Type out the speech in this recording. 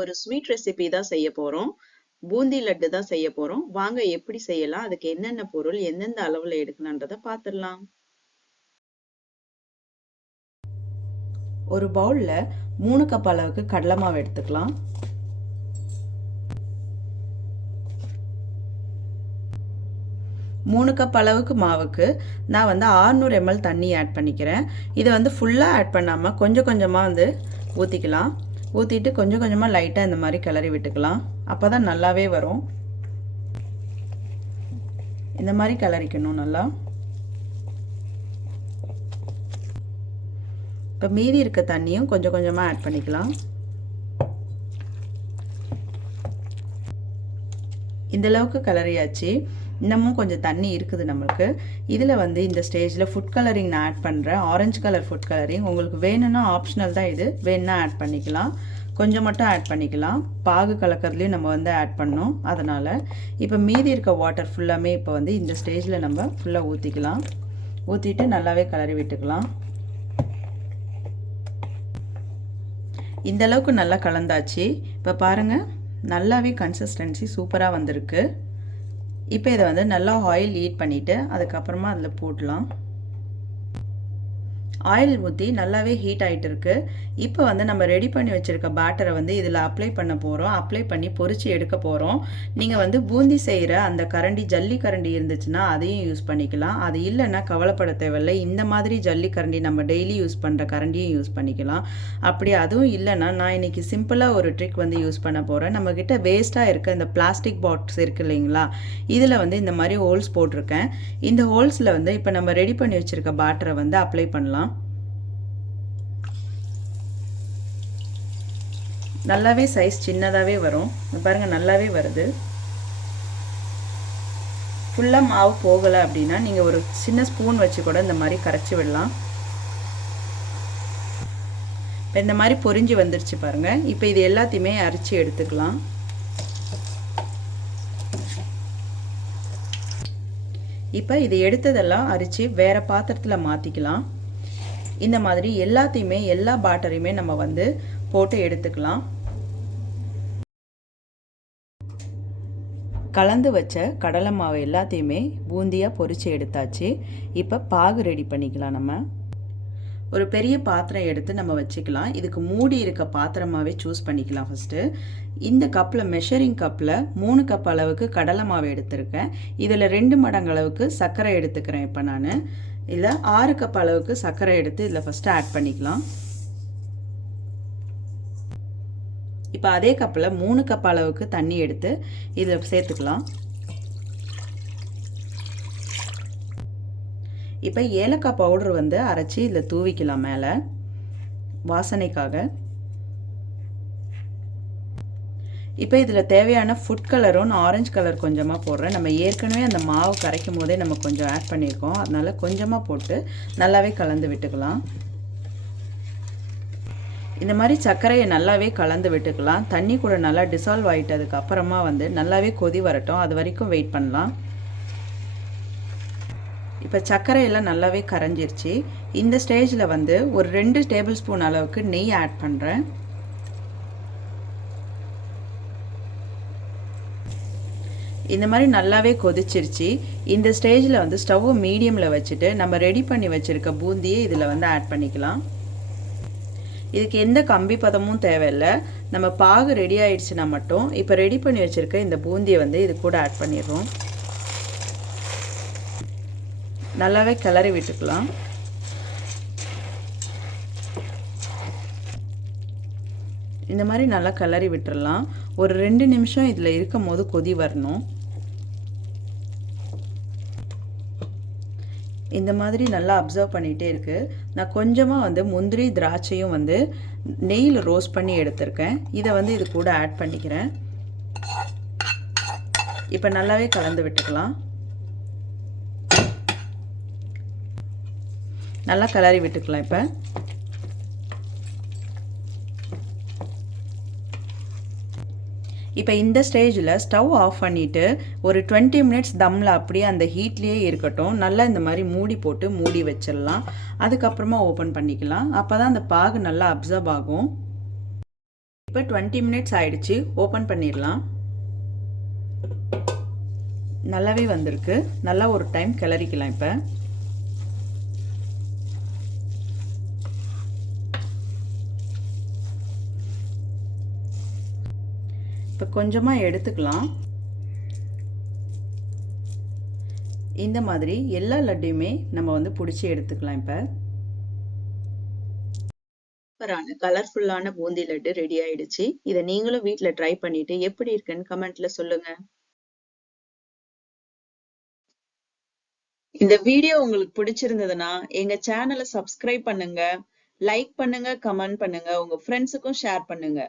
ஒரு sweet recipe தான் செய்ய போறோம். பூந்தி லட்டு தான் செய்ய போறோம். வாங்க எப்படி செய்யலாம், அதுக்கு என்னென்ன பொருள், எந்தெந்த அளவுல எடுக்கணும்ன்றத பார்த்துடலாம். ஒரு பவுல்ல 3 கப் அளவுக்கு கடலை மாவு எடுத்துக்கலாம். மூணு கப் அளவுக்கு மாவுக்கு நான் வந்து 600 ml தண்ணி ஆட் பண்ணிக்கிறேன். இதை வந்து ஃபுல்லாக ஆட் பண்ணாமல் கொஞ்சம் கொஞ்சமாக வந்து ஊற்றிக்கலாம். ஊற்றிட்டு கொஞ்சம் கொஞ்சமாக லைட்டாக இந்த மாதிரி கிளறி விட்டுக்கலாம். அப்போ தான் நல்லாவே வரும். இந்த மாதிரி கிளறிக்கணும் நல்லா. இப்போ மீதி இருக்க தண்ணியும் கொஞ்சம் கொஞ்சமாக ஆட் பண்ணிக்கலாம். இந்த அளவுக்கு கிளறியாச்சு. இன்னமும் கொஞ்சம் தண்ணி இருக்குது நம்மளுக்கு. இதில் வந்து இந்த ஸ்டேஜில் ஃபுட் கலரிங் நான் ஆட் பண்ணுறேன். ஆரஞ்சு கலர் ஃபுட் கலரிங் உங்களுக்கு வேணும்னா ஆப்ஷனல் தான், இது வேணுன்னா ஆட் பண்ணிக்கலாம். கொஞ்சம் மட்டும் ஆட் பண்ணிக்கலாம். பாகு கலக்கிறதுலையும் நம்ம வந்து ஆட் பண்ணோம். அதனால் இப்போ மீதி இருக்க வாட்டர் ஃபுல்லாமே இப்போ வந்து இந்த ஸ்டேஜில் நம்ம ஃபுல்லாக ஊற்றிக்கலாம். ஊற்றிட்டு நல்லாவே கிளறி விட்டுக்கலாம். இந்த அளவுக்கு நல்லா கலந்தாச்சு. இப்போ பாருங்கள், நல்லாவே கன்சிஸ்டன்சி சூப்பராக வந்திருக்கு. இப்போ இதை வந்து நல்லா ஆயில் ஹீட் பண்ணிவிட்டு அதுக்கப்புறமா அதில் போடலாம். ஆயில் ஊற்றி நல்லாவே ஹீட் ஆகிட்டு இருக்கு. இப்போ வந்து நம்ம ரெடி பண்ணி வச்சுருக்க பேட்டரை வந்து இதில் அப்ளை பண்ண போகிறோம். அப்ளை பண்ணி பொரிச்சு எடுக்க போகிறோம். நீங்கள் வந்து பூந்தி செய்கிற அந்த கரண்டி, ஜல்லி கரண்டி இருந்துச்சுன்னா அதையும் யூஸ் பண்ணிக்கலாம். அது இல்லைன்னா கவலைப்பட தேவையில்லை. இந்த மாதிரி ஜல்லி கரண்டி நம்ம டெய்லி யூஸ் பண்ணுற கரண்டியும் யூஸ் பண்ணிக்கலாம். அப்படி அதுவும் இல்லைன்னா நான் இன்றைக்கி சிம்பிளாக ஒரு ட்ரிக் வந்து யூஸ் பண்ண போகிறேன். நம்மக்கிட்ட வேஸ்ட்டாக இருக்க இந்த பிளாஸ்டிக் பாக்ஸ் இருக்குது இல்லைங்களா, இதில் வந்து இந்த மாதிரி ஹோல்ஸ் போட்டிருக்கேன். இந்த ஹோல்ஸில் வந்து இப்போ நம்ம ரெடி பண்ணி வச்சுருக்க பேட்டரை வந்து அப்ளை பண்ணலாம். நல்லாவே சைஸ் சின்னதாகவே வரும். பாருங்கள், நல்லாவே வருது. ஃபுல்லாக மாவு போகலை அப்படின்னா நீங்கள் ஒரு சின்ன ஸ்பூன் வச்சு கூட இந்த மாதிரி கரைச்சி விடலாம். இப்போ இந்த மாதிரி பொரிஞ்சு வந்துருச்சு பாருங்கள். இப்போ இது எல்லாத்தையுமே அரைச்சி எடுத்துக்கலாம். இப்போ இது எடுத்ததெல்லாம் அரைச்சி வேறு பாத்திரத்தில் மாற்றிக்கலாம். இந்த மாதிரி எல்லாத்தையுமே, எல்லா பேட்டரையுமே நம்ம வந்து போட்டு எடுத்துக்கலாம். கலந்து வச்ச கடலை மாவு எல்லாத்தையுமே பூந்தியாக பொரித்து எடுத்தாச்சு. இப்போ பாகு ரெடி பண்ணிக்கலாம். நம்ம ஒரு பெரிய பாத்திரம் எடுத்து நம்ம வச்சுக்கலாம். இதுக்கு மூடி இருக்க பாத்திரமாகவே சூஸ் பண்ணிக்கலாம். ஃபஸ்ட்டு இந்த கப்பில், மெஷரிங் கப்பில் 3 கப் அளவுக்கு கடலை மாவு எடுத்திருக்கேன். இதில் 2 மடங்கு அளவுக்கு சர்க்கரை எடுத்துக்கிறேன். இப்போ நான் இதில் 6 கப் அளவுக்கு சர்க்கரை எடுத்து இதில் ஃபஸ்ட்டு ஆட் பண்ணிக்கலாம். இப்போ அதே கப்பில் 3 கப் அளவுக்கு தண்ணி எடுத்து இதில் சேர்த்துக்கலாம். இப்போ ஏலக்காய் பவுடர் வந்து அரைச்சி இதில் தூவிக்கலாம் மேலே வாசனைக்காக. இப்போ இதில் தேவையான ஃபுட் கலரும் ஆரஞ்சு கலர் கொஞ்சமாக போடுறேன். நம்ம ஏற்கனவே அந்த மாவு கரைக்கும் போதே நம்ம கொஞ்சம் ஆட் பண்ணியிருக்கோம். அதனால் கொஞ்சமாக போட்டு நல்லாவே கலந்து விட்டுக்கலாம். இந்த மாதிரி சர்க்கரையை நல்லாவே கலந்து விட்டுக்கலாம். தண்ணி கூட நல்லா டிசால்வ் ஆகிட்டதுக்கு அப்புறமா வந்து நல்லாவே கொதி வரட்டும். அது வரைக்கும் வெயிட் பண்ணலாம். இப்போ சர்க்கரையெல்லாம் நல்லாவே கரைஞ்சிருச்சு. இந்த ஸ்டேஜில் வந்து ஒரு 2 டேபிள் ஸ்பூன் அளவுக்கு நெய் ஆட் பண்ணுறேன். இந்த மாதிரி நல்லாவே கொதிச்சிருச்சு. இந்த ஸ்டேஜில் வந்து ஸ்டவ்வை மீடியமில் வச்சுட்டு நம்ம ரெடி பண்ணி வச்சுருக்க பூந்தியை இதில் வந்து ஆட் பண்ணிக்கலாம். இதுக்கு எந்த கம்பி பதமும் தேவையில்லை. நம்ம பாகு ரெடி ஆயிடுச்சுன்னா மட்டும் இப்போ ரெடி பண்ணி வச்சுருக்க இந்த பூந்தியை வந்து இது கூட ஆட் பண்ணிடுறோம். நல்லாவே கிளறி விட்டுக்கலாம். இந்த மாதிரி நல்லா கிளறி விட்டுடலாம். ஒரு 2 நிமிஷம் இதில் இருக்கும் போது கொதி வரணும். இந்த மாதிரி நல்லா அப்சர்வ் பண்ணிகிட்டே இருக்குது. நான் கொஞ்சமாக வந்து முந்திரி, திராட்சையும் வந்து நெய்யில் ரோஸ்ட் பண்ணி எடுத்திருக்கேன். இதை வந்து இது கூட ஆட் பண்ணிக்கிறேன். இப்போ நல்லாவே கலந்து விட்டுக்கலாம். நல்லா கிளறி விட்டுக்கலாம். இப்போ இந்த ஸ்டேஜில் ஸ்டவ் ஆஃப் பண்ணிவிட்டு ஒரு 20 மினிட்ஸ் தம்மில் அப்படியே அந்த ஹீட்லேயே இருக்கட்டும். நல்லா இந்த மாதிரி மூடி போட்டு மூடி வச்சிடலாம். அதுக்கப்புறமா ஓப்பன் பண்ணிக்கலாம். அப்போ தான் அந்த பாகு நல்லா அப்சர்வ் ஆகும். இப்போ 20 மினிட்ஸ் ஆயிடுச்சு. ஓப்பன் பண்ணிடலாம். நல்லாவே வந்திருக்கு. நல்லா ஒரு டைம் கிளறிக்கலாம். இப்போ கொஞ்சமாக எடுத்துக்கலாம். இந்த மாதிரி எல்லா லட்டையுமே நம்ம வந்து பிடிச்சி எடுத்துக்கலாம். இப்போ சூப்பரான கலர்ஃபுல்லான பூந்தி லட்டு ரெடி ஆயிடுச்சு. இதை நீங்களும் வீட்டில் ட்ரை பண்ணிட்டு எப்படி இருக்குன்னு கமெண்ட்ல சொல்லுங்க. இந்த வீடியோ உங்களுக்கு பிடிச்சிருந்ததுன்னா எங்க சேனலை சப்ஸ்கிரைப் பண்ணுங்க, லைக் பண்ணுங்க, கமெண்ட் பண்ணுங்க, உங்க ஃப்ரெண்ட்ஸுக்கும் ஷேர் பண்ணுங்க.